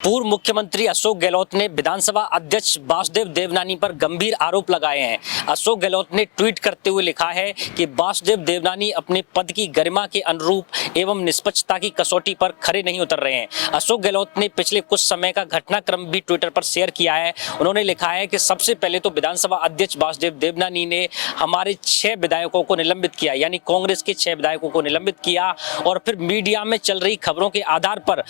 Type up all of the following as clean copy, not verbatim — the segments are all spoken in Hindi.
पूर्व मुख्यमंत्री अशोक गहलोत ने विधानसभा अध्यक्ष वासुदेव देवनानी पर गंभीर आरोप लगाए हैं। अशोक गहलोत ने ट्वीट करते हुए लिखा है कि वासुदेव देवनानी अपने पद की गरिमा के अनुरूप एवं निष्पक्षता की कसौटी पर खरे नहीं उतर रहे हैं। अशोक गहलोत ने पिछले कुछ समय का घटनाक्रम भी ट्विटर पर शेयर किया है। उन्होंने लिखा है कि सबसे पहले तो विधानसभा अध्यक्ष वासुदेव देवनानी ने हमारे 6 विधायकों को निलंबित किया, यानी कांग्रेस के 6 विधायकों को निलंबित किया, और फिर मीडिया में चल रही खबरों के आधार पर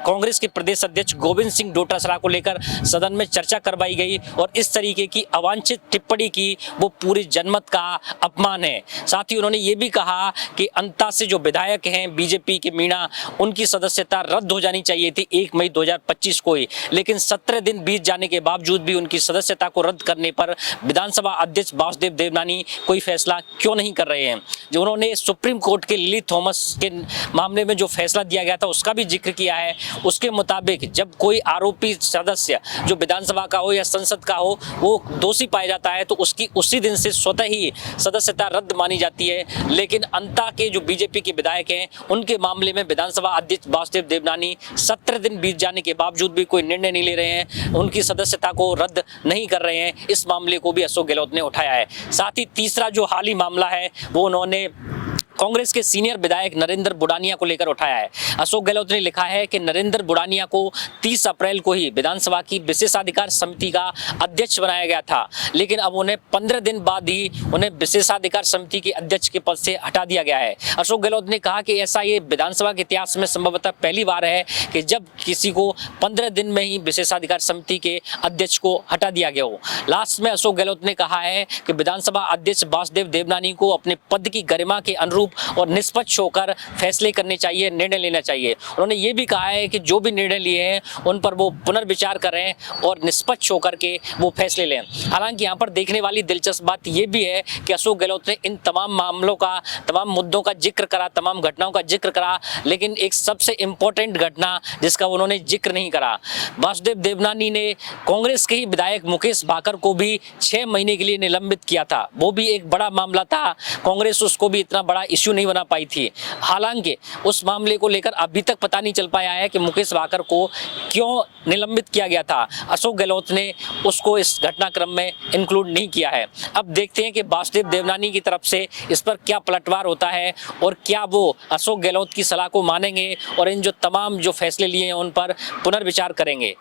कांग्रेस के प्रदेश अध्यक्ष गोविंद सिंह डोटासरा को लेकर सदन में चर्चा करवाई गई और इस तरीके की अवांछित टिप्पणी की, वो पूरी जनमत का अपमान है। साथ ही उन्होंने ये भी कहा कि अंता से जो विधायक हैं बीजेपी के मीणा, उनकी सदस्यता रद्द हो जानी चाहिए थी 1 मई 2025 को ही, लेकिन 17 दिन बीत जाने के बावजूद भी उनकी सदस्यता को रद्द करने पर विधानसभा अध्यक्ष वासुदेव देवनानी कोई फैसला क्यों नहीं कर रहे हैं। जो उन्होंने सुप्रीम कोर्ट के लिली थॉमस के मामले में जो फैसला दिया गया था उसका भी जिक्र किया है। उसके मुताबिक जब कोई आरोपी सदस्य जो विधानसभा का हो या संसद का हो वो दोषी पाया जाता है तो उसकी उसी दिन से स्वतः ही सदस्यता रद्द मानी जाती है। लेकिन अंता के जो बीजेपी के विधायक हैं उनके मामले में विधानसभा अध्यक्ष वासुदेव देवनानी 17 दिन बीत जाने के बावजूद भी कोई निर्णय नहीं ले रहे हैं, उनकी सदस्यता को रद्द नहीं कर रहे हैं। इस मामले को भी अशोक गहलोत ने उठाया है। साथ ही तीसरा जो हाल ही मामला है वो उन्होंने कांग्रेस के सीनियर विधायक नरेंद्र बुडानिया को लेकर उठाया है। अशोक गहलोत ने लिखा है कि नरेंद्र बुडानिया को 30 अप्रैल को ही विधानसभा की विशेषाधिकार समिति का अध्यक्ष बनाया गया था, लेकिन अब उन्हें 15 दिन बाद ही उन्हें विशेषाधिकार समिति के अध्यक्ष के पद से हटा दिया गया है। अशोक गहलोत ने कहा कि ऐसा ये विधानसभा के इतिहास में संभवतः पहली बार है कि जब किसी को 15 दिन में ही विशेषाधिकार समिति के अध्यक्ष को हटा दिया गया हो। लास्ट में अशोक गहलोत ने कहा है कि विधानसभा अध्यक्ष वासुदेव देवनानी को अपने पद की गरिमा के अनुरूप और निष्पक्ष होकर फैसले करने चाहिए, निर्णय लेना चाहिए। उन्होंने ये भी कहा है कि जो भी निर्णय लिए हैं उन पर वो पुनर्विचार करें और निष्पक्ष होकर के वो फैसले लें। हालांकि यहाँ पर देखने वाली दिलचस्प बात ये भी है कि अशोक गहलोत ने इन तमाम मामलों का, तमाम मुद्दों का जिक्र करा, तमाम घटनाओं का जिक्र करा, लेकिन एक सबसे इंपॉर्टेंट घटना जिसका उन्होंने जिक्र नहीं करा, वासुदेव देवनानी ने कांग्रेस के ही विधायक मुकेश भाकर को भी 6 महीने के लिए निलंबित किया था। वो भी एक बड़ा मामला था, कांग्रेस उसको भी इतना बड़ा इश्यू नहीं बना पाई थी। हालांकि उस मामले को लेकर अभी तक पता नहीं चल पाया है कि मुकेश भाकर को क्यों निलंबित किया गया था। अशोक गहलोत ने उसको इस घटनाक्रम में इंक्लूड नहीं किया है। अब देखते हैं कि वासुदेव देवनानी की तरफ से इस पर क्या पलटवार होता है और क्या वो अशोक गहलोत की सलाह को मानेंगे और इन जो तमाम जो फैसले लिए हैं उन पर पुनर्विचार करेंगे।